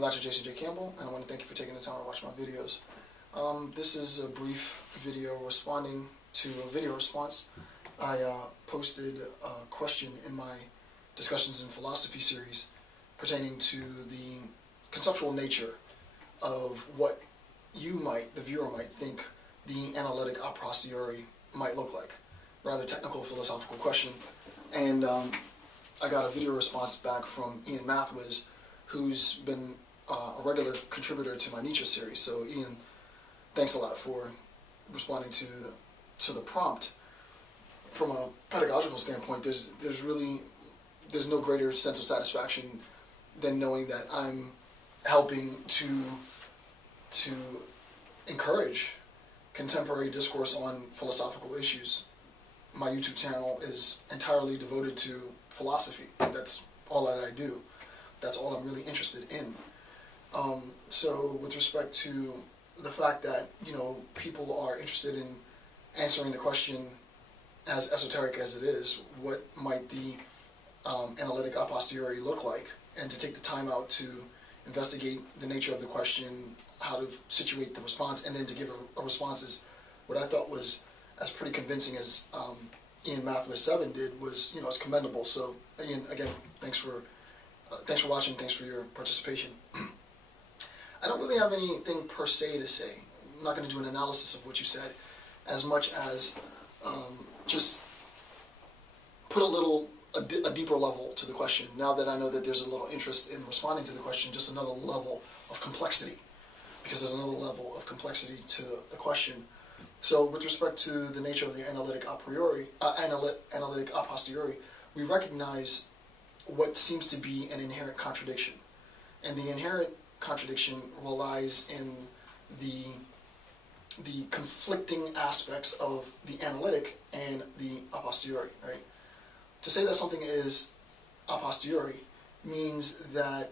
I'm Dr. Jason J. Campbell, and I want to thank you for taking the time to watch my videos. This is a brief video responding to a video response. I posted a question in my Discussions in Philosophy series pertaining to the conceptual nature of what you might, the viewer might, think the analytic a posteriori might look like. Rather technical philosophical question. And I got a video response back from ianmathwiz7, who's been a regular contributor to my Nietzsche series. So Ian, thanks a lot for responding to the prompt. From a pedagogical standpoint, there's no greater sense of satisfaction than knowing that I'm helping to encourage contemporary discourse on philosophical issues. My YouTube channel is entirely devoted to philosophy. That's all that I do. That's all I'm really interested in. So with respect to the fact that, people are interested in answering the question, as esoteric as it is, what might the analytic a posteriori look like, and to take the time out to investigate the nature of the question, how to situate the response, and then to give a response is what I thought was as pretty convincing as ianmathwiz7 did was, is commendable. So Ian, again, thanks for watching, thanks for your participation. I don't really have anything per se to say. I'm not going to do an analysis of what you said, as much as just put a deeper level to the question. Now that I know that there's a little interest in responding to the question, just another level of complexity, because there's another level of complexity to the question. So with respect to the nature of the analytic a posteriori, we recognize what seems to be an inherent contradiction. And the inherent contradiction relies in the conflicting aspects of the analytic and the a posteriori, right? To say that something is a posteriori means that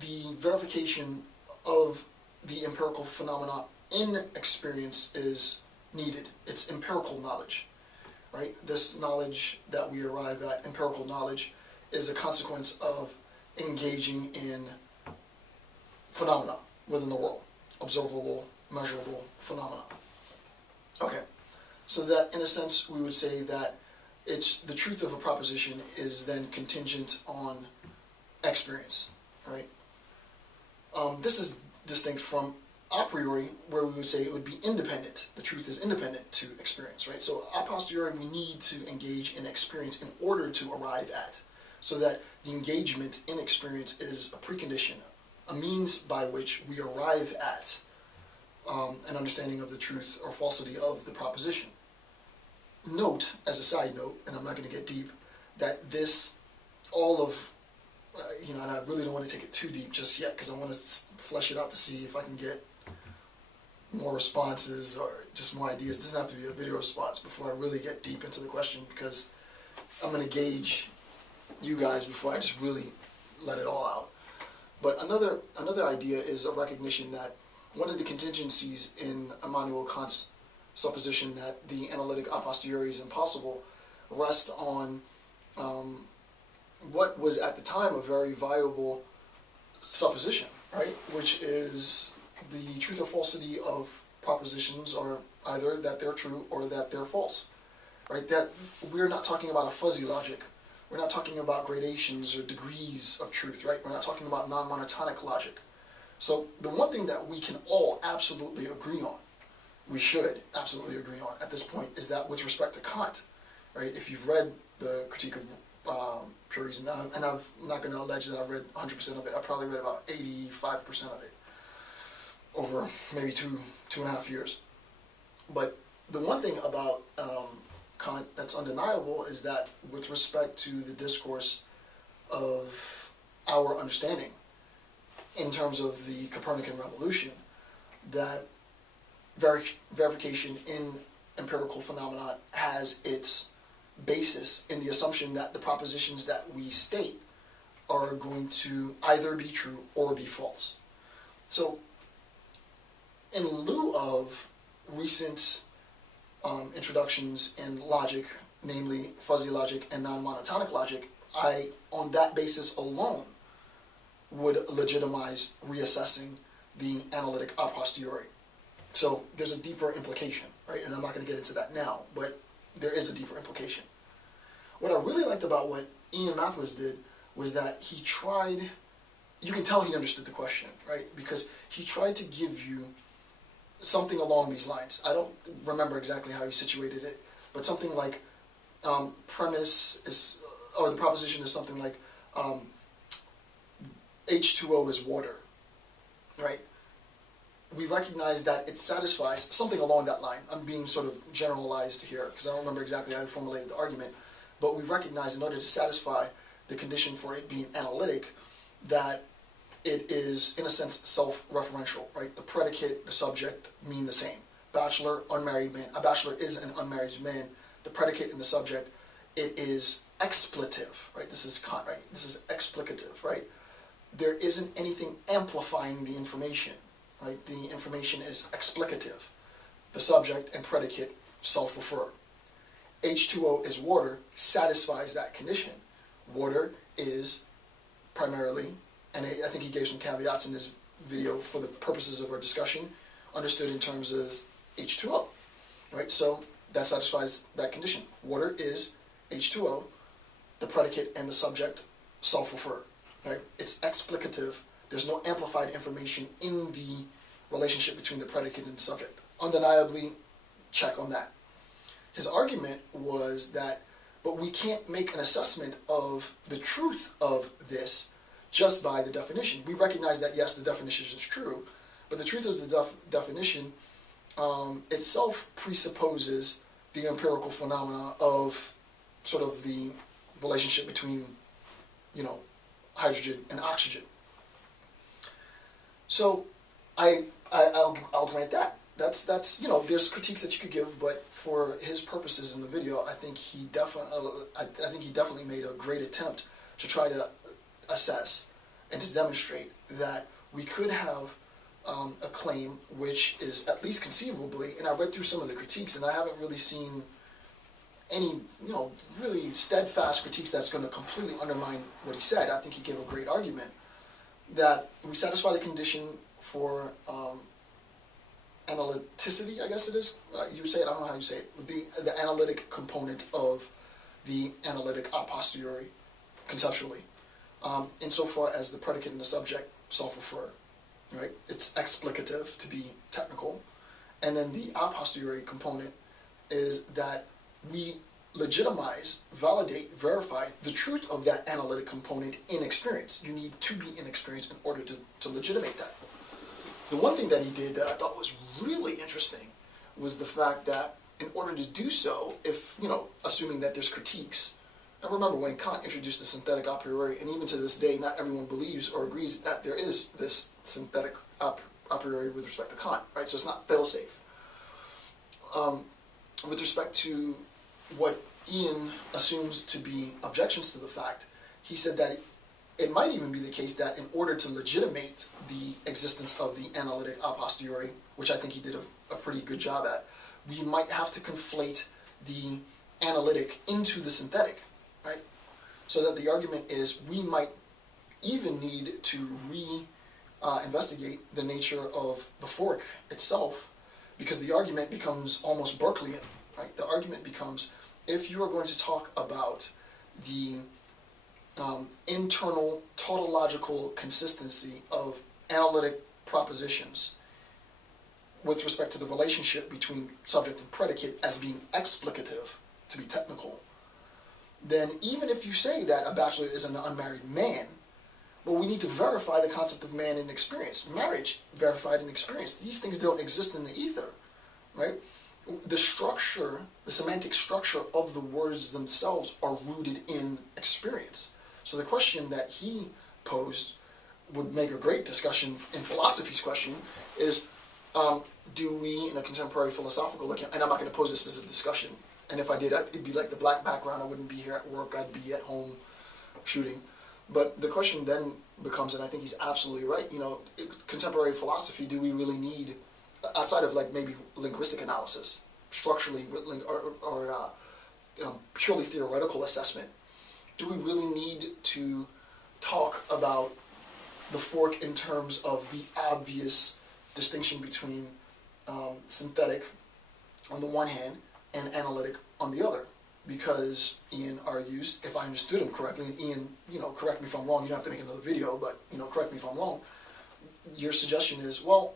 the verification of the empirical phenomena in experience is needed. It's empirical knowledge, right? This knowledge that we arrive at, empirical knowledge, is a consequence of engaging in phenomena within the world, observable, measurable phenomena. Okay, so that in a sense we would say that it's the truth of a proposition is then contingent on experience, right? This is distinct from a priori, where we would say it would be independent. The truth is independent to experience, right? So a posteriori, we need to engage in experience in order to arrive at, so that the engagement in experience is a precondition, a means by which we arrive at an understanding of the truth or falsity of the proposition. Note, as a side note, and I'm not going to get deep, that this, all of, and I really don't want to take it too deep just yet, because I want to flesh it out to see if I can get more responses or just more ideas. It doesn't have to be a video response before I really get deep into the question, because I'm going to gauge you guys before I just really let it all out. But another idea is a recognition that one of the contingencies in Immanuel Kant's supposition that the analytic a posteriori is impossible rest on what was at the time a very viable supposition, right? Which is the truth or falsity of propositions are either that they're true or that they're false, right? That we're not talking about a fuzzy logic. We're not talking about gradations or degrees of truth, right? We're not talking about non-monotonic logic. So the one thing that we can all absolutely agree on, we should absolutely agree on at this point, is that with respect to Kant, right? If you've read the Critique of Pure Reason, and I'm not going to allege that I've read 100% of it, I probably read about 85% of it over maybe two and a half years. But the one thing about Kant that's undeniable is that with respect to the discourse of our understanding in terms of the Copernican revolution, that verification in empirical phenomena has its basis in the assumption that the propositions that we state are going to either be true or be false. So in lieu of recent introductions in logic, namely fuzzy logic and non-monotonic logic, I, on that basis alone, would legitimize reassessing the analytic a posteriori. So there's a deeper implication, right? And I'm not going to get into that now, but there is a deeper implication. What I really liked about what ianmathwiz did was that he tried, you can tell he understood the question, right? Because he tried to give you something along these lines. I don't remember exactly how he situated it, but something like premise is, or the proposition is something like H2O is water, right? We recognize that it satisfies something along that line. I'm being sort of generalized here because I don't remember exactly how I formulated the argument, but we recognize in order to satisfy the condition for it being analytic that it is, in a sense, self-referential, right? The predicate, the subject mean the same. Bachelor, unmarried man. A bachelor is an unmarried man. The predicate and the subject, it is expletive, right? This is right? This is explicative, right? There isn't anything amplifying the information, right? The information is explicative. The subject and predicate self-refer. H2O is water, satisfies that condition. Water is primarily, and I think he gave some caveats in this video for the purposes of our discussion, understood in terms of H2O, right? So that satisfies that condition. Water is H2O, the predicate and the subject self-refer, right? It's explicative. There's no amplified information in the relationship between the predicate and the subject. Undeniably, check on that. His argument was that, but we can't make an assessment of the truth of this just by the definition. We recognize that, yes, the definition is true, but the truth of the definition itself presupposes the empirical phenomena of sort of the relationship between, you know, hydrogen and oxygen. So I'll grant that. That's you know, there's critiques that you could give, but for his purposes in the video, I think he definitely made a great attempt to try to assess and to demonstrate that we could have a claim which is at least conceivably, and I read through some of the critiques and I haven't really seen any, you know, really steadfast critiques that's going to completely undermine what he said. I think he gave a great argument that we satisfy the condition for analyticity, I guess it is. You would say it, I don't know how you say it. The analytic component of the analytic a posteriori, conceptually, insofar as the predicate and the subject self-refer, right? It's explicative, to be technical. And then the a posteriori component is that we legitimize, validate, verify the truth of that analytic component in experience. You need to be in experience in order to legitimate that. The one thing that he did that I thought was really interesting was the fact that in order to do so, if, you know, assuming that there's critiques, I remember when Kant introduced the synthetic a priori, and even to this day, not everyone believes or agrees that there is this synthetic a priori with respect to Kant, right? So it's not fail-safe. With respect to what Ian assumes to be objections to the fact, he said that it might even be the case that in order to legitimate the existence of the analytic a posteriori, which I think he did a pretty good job at, we might have to conflate the analytic into the synthetic, right? So that the argument is we might even need to investigate the nature of the fork itself, because the argument becomes almost Berkeleyan, right? The argument becomes, if you are going to talk about the internal tautological consistency of analytic propositions with respect to the relationship between subject and predicate as being explicative, to be technical, then even if you say that a bachelor is an unmarried man, well, we need to verify the concept of man in experience. Marriage, verified in experience. These things don't exist in the ether, right? The structure, the semantic structure of the words themselves are rooted in experience. So the question that he posed would make a great discussion in philosophy's question is, do we, in a contemporary philosophical account, and I'm not going to pose this as a discussion, and if I did, it'd be like the black background, I wouldn't be here at work, I'd be at home shooting. But the question then becomes, and I think he's absolutely right, you know, contemporary philosophy, do we really need, outside of like maybe linguistic analysis, structurally or purely theoretical assessment, do we really need to talk about the fork in terms of the obvious distinction between synthetic on the one hand and analytic on the other? Because Ian argues, if I understood him correctly, and Ian, correct me if I'm wrong, you don't have to make another video, but, correct me if I'm wrong, your suggestion is, well,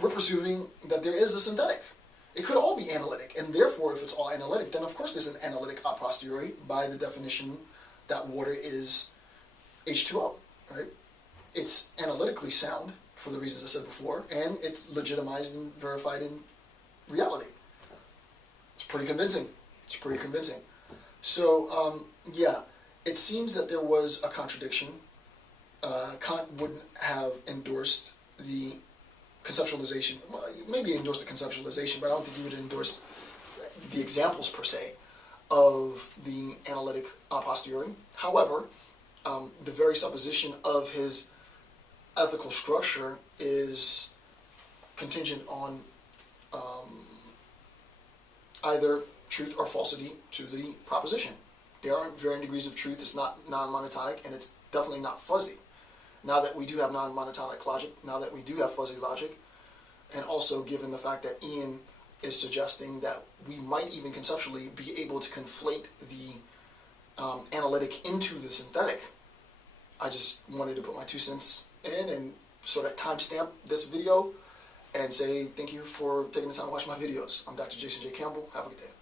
we're presuming that there is a synthetic. It could all be analytic, and therefore, if it's all analytic, then of course there's an analytic a posteriori by the definition that water is H2O, right? It's analytically sound, for the reasons I said before, and it's legitimized and verified in reality. It's pretty convincing. It's pretty convincing. So, yeah, it seems that there was a contradiction. Kant wouldn't have endorsed the conceptualization. Well, maybe he endorsed the conceptualization, but I don't think he would endorse the examples per se of the analytic a posteriori. However, the very supposition of his ethical structure is contingent on either truth or falsity to the proposition. There aren't varying degrees of truth. It's not non-monotonic, and it's definitely not fuzzy. Now that we do have non-monotonic logic, now that we do have fuzzy logic, and also given the fact that Ian is suggesting that we might even conceptually be able to conflate the analytic into the synthetic, I just wanted to put my 2 cents in and sort of timestamp this video and say thank you for taking the time to watch my videos. I'm Dr. Jason J. Campbell. Have a good day.